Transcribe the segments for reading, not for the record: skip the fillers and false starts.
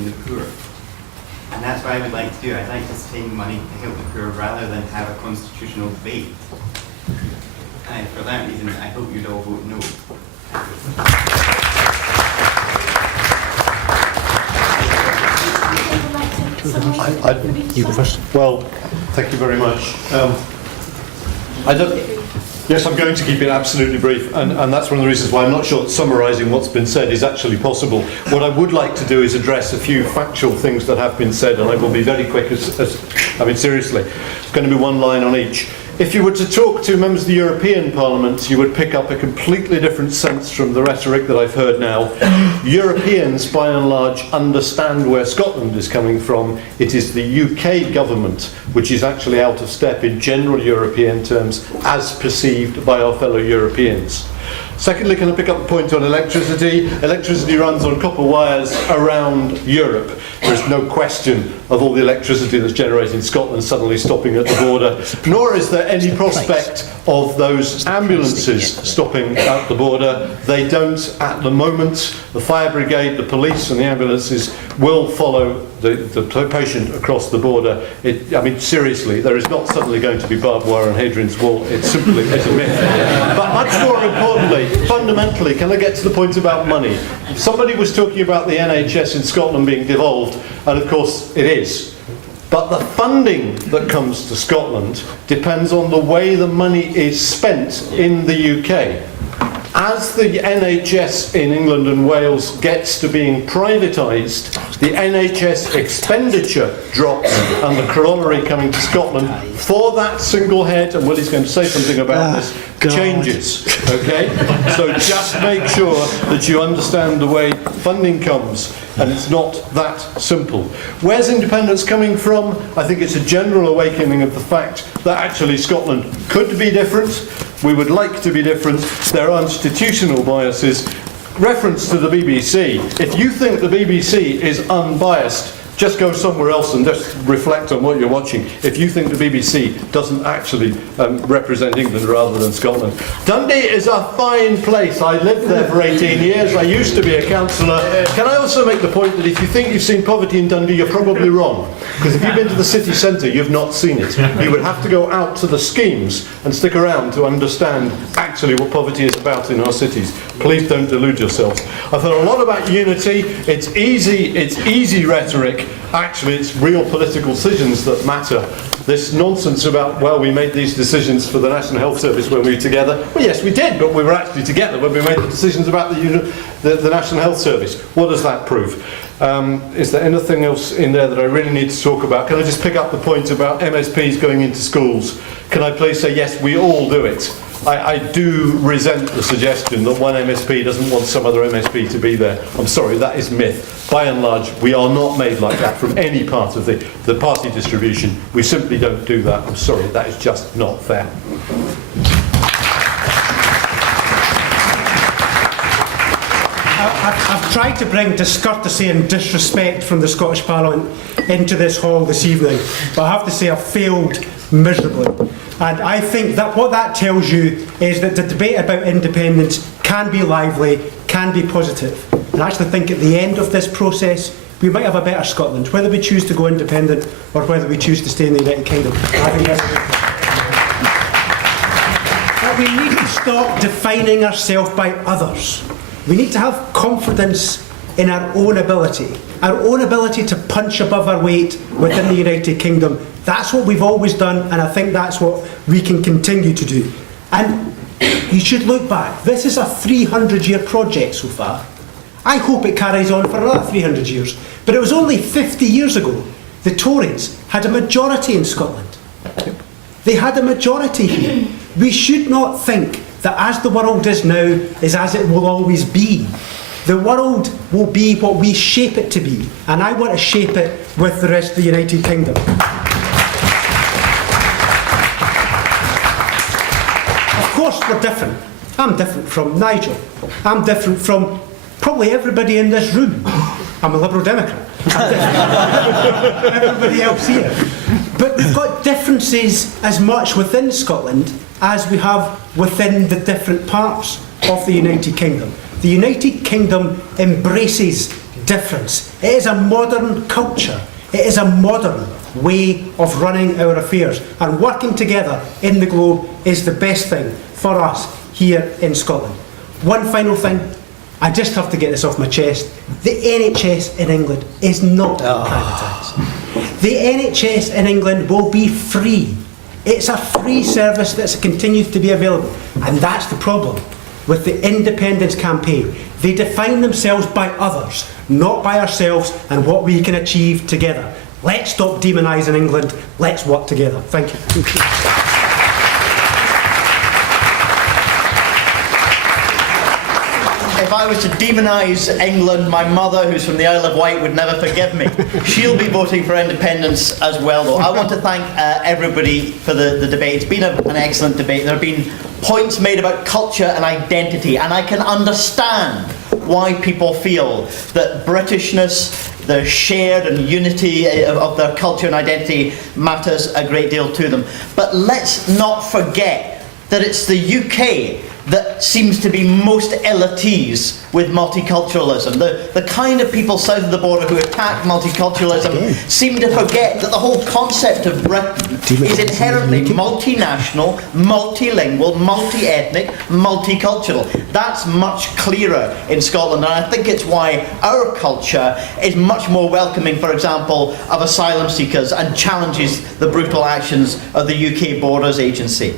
helping the poor. And that's what I would like to do. I'd like to spend money to help the poor rather than have a constitutional debate. And for that reason, I hope you'd all vote no. You go first. Well, thank you very much. Yes, I'm going to keep it absolutely brief, and that's one of the reasons why I'm not sure that summarising what's been said is actually possible. What I would like to do is address a few factual things that have been said, and I will be very quick, seriously. It's going to be one line on each. If you were to talk to members of the European Parliament, you would pick up a completely different sense from the rhetoric that I've heard now. Europeans, by and large, understand where Scotland is coming from. It is the UK government which is actually out of step in general European terms, as perceived by our fellow Europeans. Secondly, can I pick up the point on electricity? Electricity runs on copper wires around Europe. There's no question of all the electricity that's generated in Scotland suddenly stopping at the border, nor is there any prospect of those ambulances stopping at the border. They don't at the moment. The fire brigade, the police and the ambulances will follow the patient across the border. I mean, seriously, there is not suddenly going to be barbed wire on Hadrian's Wall. It simply is a myth. But much more importantly, fundamentally, can I get to the point about money? Somebody was talking about the NHS in Scotland being devolved, and of course it is. But the funding that comes to Scotland depends on the way the money is spent in the UK. As the NHS in England and Wales gets to being privatised, the NHS expenditure drops, and the corollary coming to Scotland for that single head, and Willie's going to say something about this, changes. Okay? So just make sure that you understand the way funding comes, and it's not that simple. Where's independence coming from? I think it's a general awakening of the fact that actually Scotland could be different. We would like to be different. There are institutional biases. Reference to the BBC. If you think the BBC is unbiased, just go somewhere else and just reflect on what you're watching. If you think the BBC doesn't actually represent England rather than Scotland. Dundee is a fine place. I lived there for 18 years. I used to be a councillor. Can I also make the point that if you think you've seen poverty in Dundee, you're probably wrong. Because if you've been to the city centre, you've not seen it. You would have to go out to the schemes and stick around to understand actually what poverty is about in our cities. Please don't delude yourselves. I've heard a lot about unity. It's easy rhetoric. Actually, it's real political decisions that matter. This nonsense about, well, we made these decisions for the National Health Service when we were together. Well, yes, we did, but we were actually together when we made the decisions about the National Health Service. What does that prove? Is there anything else in there that I really need to talk about? Can I just pick up the point about MSPs going into schools? Can I please say, yes, we all do it. I do resent the suggestion that one MSP doesn't want some other MSP to be there. I'm sorry, that is myth. By and large, we are not made like that from any part of the party distribution. We simply don't do that. I'm sorry, that is just not fair. I've tried to bring discourtesy and disrespect from the Scottish Parliament into this hall this evening, but I have to say I've failed miserably. And I think that what that tells you is that the debate about independence can be lively, can be positive. And I actually think at the end of this process, we might have a better Scotland, whether we choose to go independent or whether we choose to stay in the United Kingdom. I think that's but we need to stop defining ourselves by others. We need to have confidence in our own ability to punch above our weight within the United Kingdom. That's what we've always done, and I think that's what we can continue to do. And you should look back. This is a 300-year project so far. I hope it carries on for another 300 years. But it was only 50 years ago the Tories had a majority in Scotland. They had a majority here. We should not think that as the world is now is as it will always be. The world will be what we shape it to be, and I want to shape it with the rest of the United Kingdom. Of course we're different. I'm different from Nigel. I'm different from probably everybody in this room. I'm a Liberal Democrat. I'm different from everybody else here. But we've got differences as much within Scotland as we have within the different parts of the United Kingdom. The United Kingdom embraces difference. It is a modern culture. It is a modern way of running our affairs. And working together in the globe is the best thing for us here in Scotland. One final thing, I just have to get this off my chest. The NHS in England is not privatised. The NHS in England will be free. It's a free service that continues to be available. And that's the problem with the independence campaign. They define themselves by others, not by ourselves and what we can achieve together. Let's stop demonising England. Let's work together. Thank you. If I was to demonise England, my mother, who's from the Isle of Wight, would never forgive me. She'll be voting for independence as well, though. I want to thank everybody for the debate. It's been an excellent debate. There have been points made about culture and identity, and I can understand why people feel that Britishness, the shared and unity of their culture and identity matters a great deal to them. But let's not forget that it's the UK that seems to be most ill at ease with multiculturalism. The kind of people south of the border who attack multiculturalism seem to forget that the whole concept of Britain is inherently multinational, multilingual, multi-ethnic, multicultural. That's much clearer in Scotland, and I think it's why our culture is much more welcoming, for example, of asylum seekers and challenges the brutal actions of the UK Borders Agency.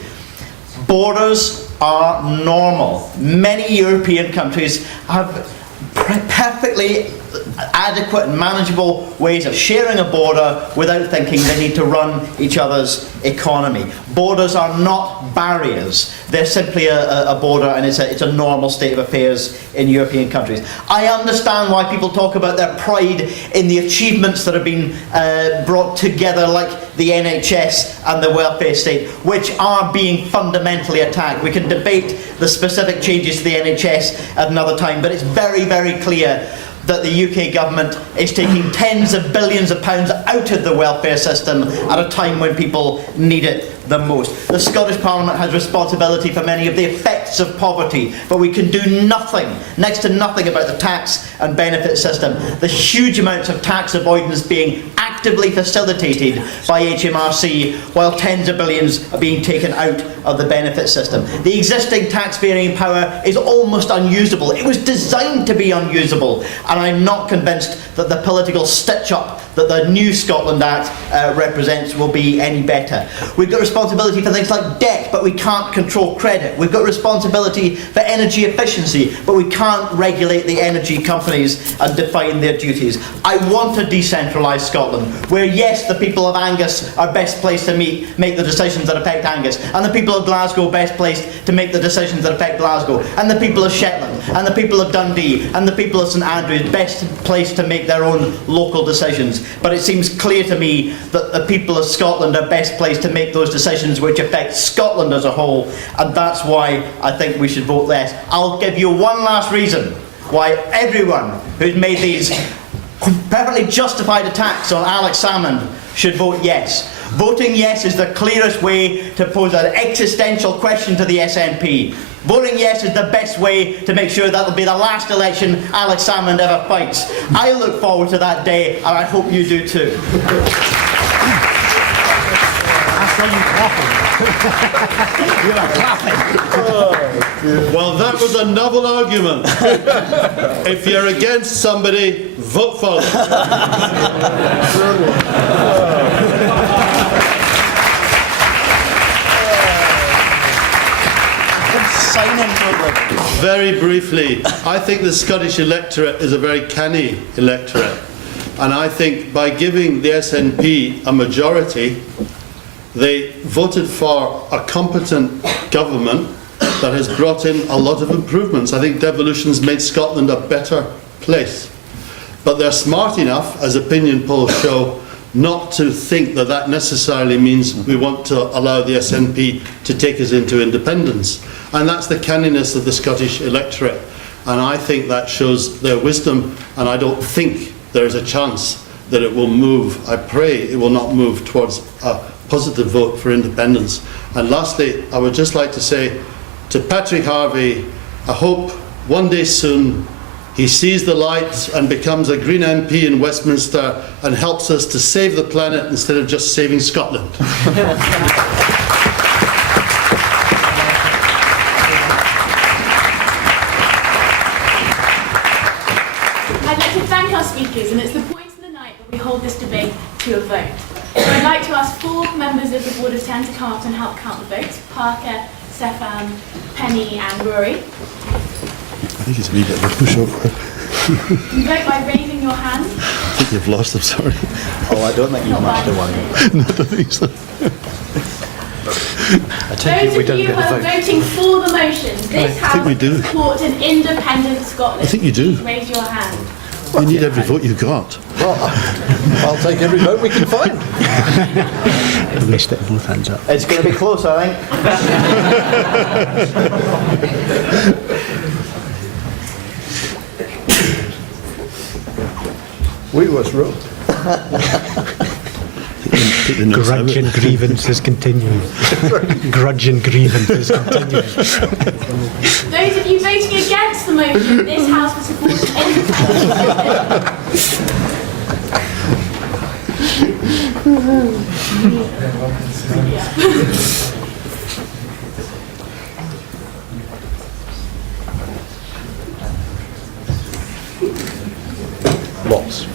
Borders are normal. Many European countries have perfectly adequate and manageable ways of sharing a border without thinking they need to run each other's economy. Borders are not barriers. They're simply a border, and it's a normal state of affairs in European countries. I understand why people talk about their pride in the achievements that have been brought together, like the NHS and the welfare state, which are being fundamentally attacked. We can debate the specific changes to the NHS at another time, but it's very, very clear that the UK government is taking tens of billions of pounds out of the welfare system at a time when people need it the most. The Scottish Parliament has responsibility for many of the effects of poverty, but we can do nothing, next to nothing, about the tax and benefit system. The huge amounts of tax avoidance being actively facilitated by HMRC, while tens of billions are being taken out of the benefit system. The existing tax-varying power is almost unusable. It was designed to be unusable, and I'm not convinced that the political stitch-up that the new Scotland Act represents will be any better. We've got responsibility for things like debt, but we can't control credit. We've got responsibility for energy efficiency, but we can't regulate the energy companies and define their duties. I want a decentralised Scotland, where yes, the people of Angus are best placed to make the decisions that affect Angus, and the people of Glasgow best placed to make the decisions that affect Glasgow, and the people of Shetland, and the people of Dundee, and the people of St Andrews best placed to make their own local decisions. But it seems clear to me that the people of Scotland are best placed to make those decisions which affect Scotland as a whole, and that's why I think we should vote yes. I'll give you one last reason why everyone who's made these perfectly justified attacks on Alex Salmond should vote yes. Voting yes is the clearest way to pose an existential question to the SNP. Voting yes is the best way to make sure that will be the last election Alex Salmond ever fights. I look forward to that day, and I hope you do too. You are clapping. Well, that was a novel argument. If you're against somebody, vote for them. Very briefly, I think the Scottish electorate is a very canny electorate, and I think by giving the SNP a majority, they voted for a competent government that has brought in a lot of improvements. I think devolution's made Scotland a better place. But they're smart enough, as opinion polls show, not to think that that necessarily means we want to allow the SNP to take us into independence. And that's the canniness of the Scottish electorate. And I think that shows their wisdom, and I don't think there is a chance that it will move. I pray it will not move towards a positive vote for independence. And lastly, I would just like to say to Patrick Harvie, I hope one day soon He sees the light and becomes a Green MP in Westminster and helps us to save the planet instead of just saving Scotland. I'd like to thank our speakers, and it's the point of the night that we hold this debate to a vote. So I'd like to ask 4 members of the Board of 10 to come up and help count the votes: Parker, Stefan, Penny and Rory. I think it's a wee bit of a pushover. You vote by raising your hand. I think you've lost, I'm sorry. Oh, I don't think you've Not much to by worry. No, I don't think so. Those of you who are voting for the motion, this House we do. support an independent Scotland. I think you do. Please raise your hand. You need every vote you've got. Well, I'll take every vote we can find. At least stick both hands up. It's going to be close, I think. We was wrong. Take the notes Grudge and out. grievance is continuing. Grudge and grievance is continuing. Those of you voting against the motion, this House will support an Lots.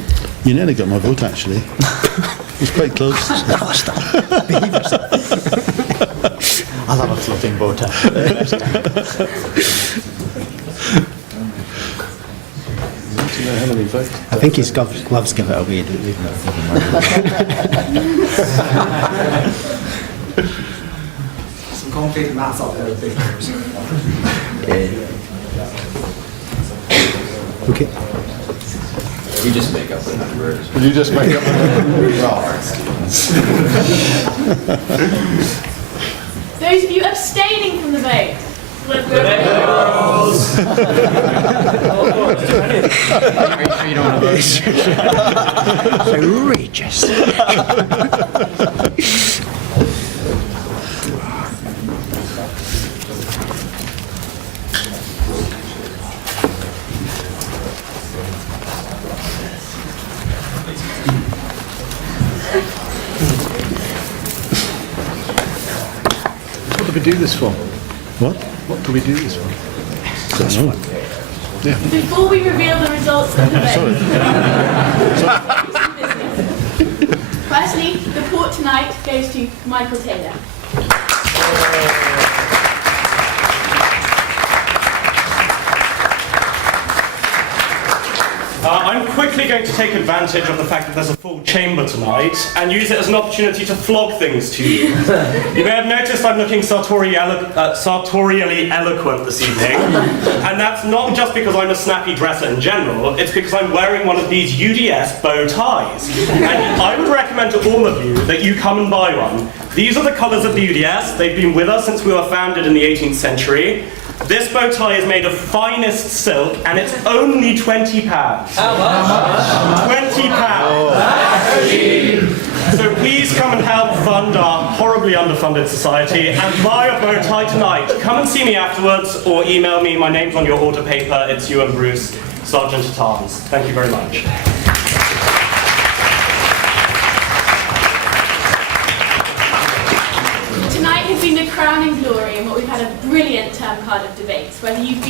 You nearly got my vote, actually. It was quite close. I'll have a floating voter. Do you know how many votes? I think his gloves give it away, don't they? Some complicated maths out there with big numbers. Okay. You just make up the numbers. Will you just make up the We're all hard students. Those of you abstaining from the vote. Outrageous. What do we do this for? What? What do we do this for? Don't know. Before we reveal the results of the vote. Firstly, the port tonight goes to Michael Taylor. I'm quickly going to take advantage of the fact that there's a full chamber tonight and use it as an opportunity to flog things to you. You may have noticed I'm looking sartorially eloquent this evening, and that's not just because I'm a snappy dresser in general, it's because I'm wearing one of these UDS bow ties. And I would recommend to all of you that you come and buy one. These are the colours of the UDS. They've been with us since we were founded in the 18th century. This bow tie is made of finest silk, and it's only £20. How much? £20. So please come and help fund our horribly underfunded society and buy a bow tie tonight. Come and see me afterwards, or email me. My name's on your order paper. It's you and Bruce, Sergeant at Arms. Thank you very much. Tonight has been the crowning glory, and what we've had a brilliant term card of debates. Whether you've been